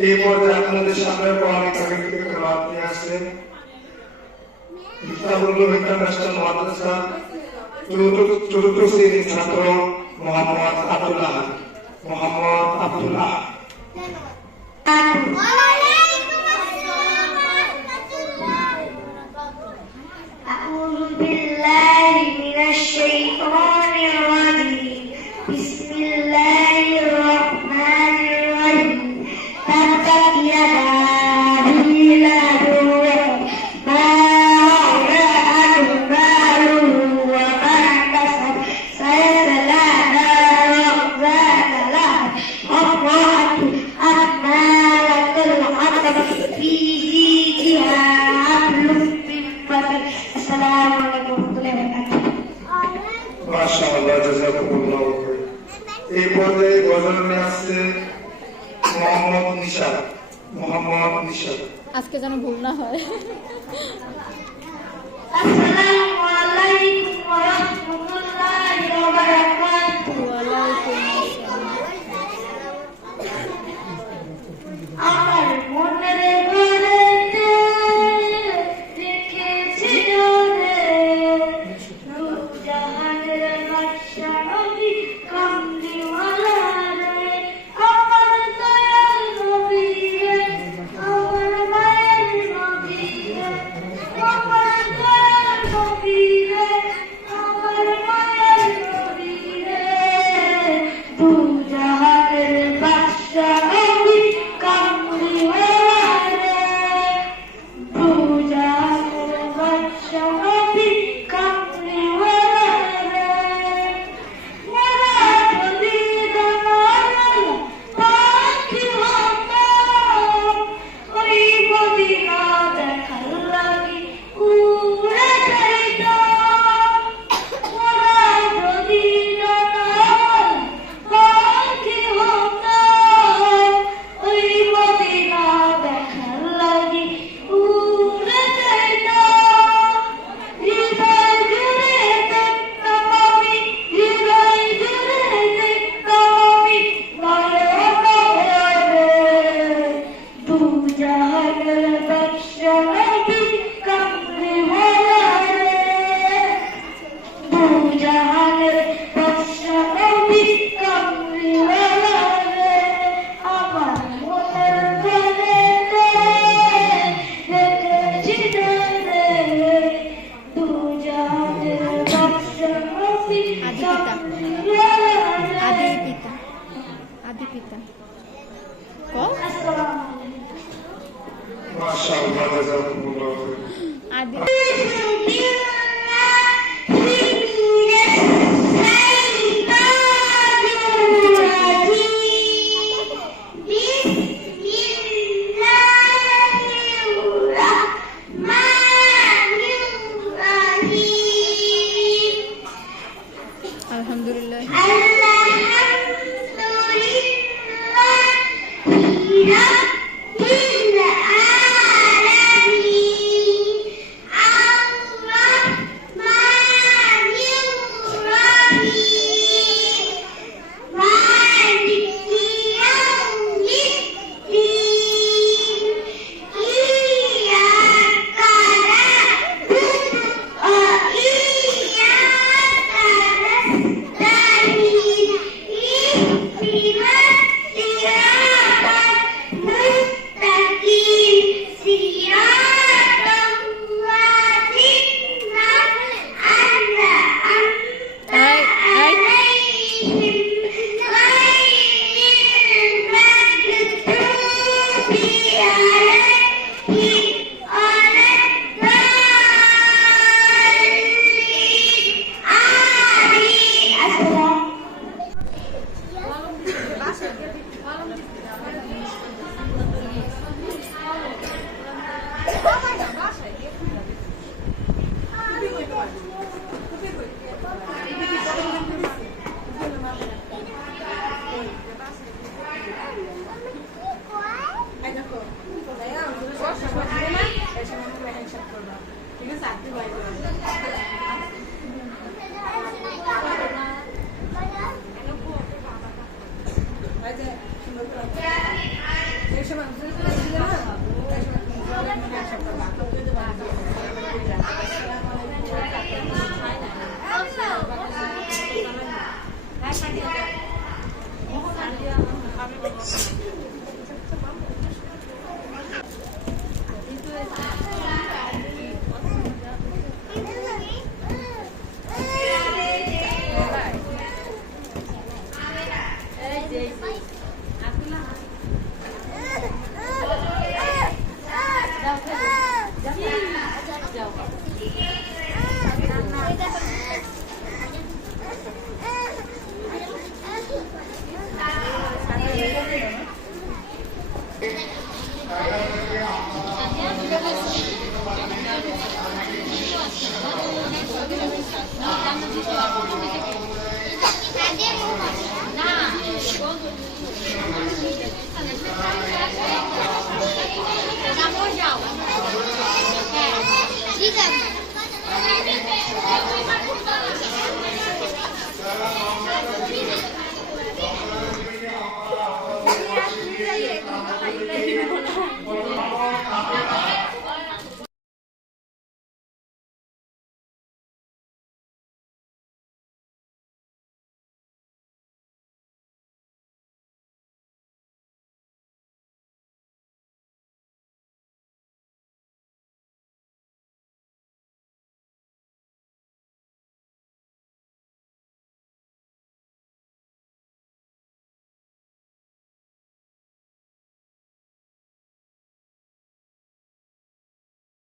এই পর্যায়ে আপনাদের সামনে পৌরাণিক ব্যক্তিকে ধন্যবাদ নিয়ে আসলেন ইফতারুল ইন্টারন্যাশনাল মাদ্রাসা চতুর্থ শ্রেণির ছাত্র মোহাম্মদ আব্দুল্লাহ মোহাম্মদ আব্দুল্লাহ আজকে যেন ভুল না হয়। আসসালামু আলাইকুম ওয়া রাহমাতুল্লাহি ওয়া বারাকাতুহু। 明 এই সময় 看店铺目前呢，就是广告用户，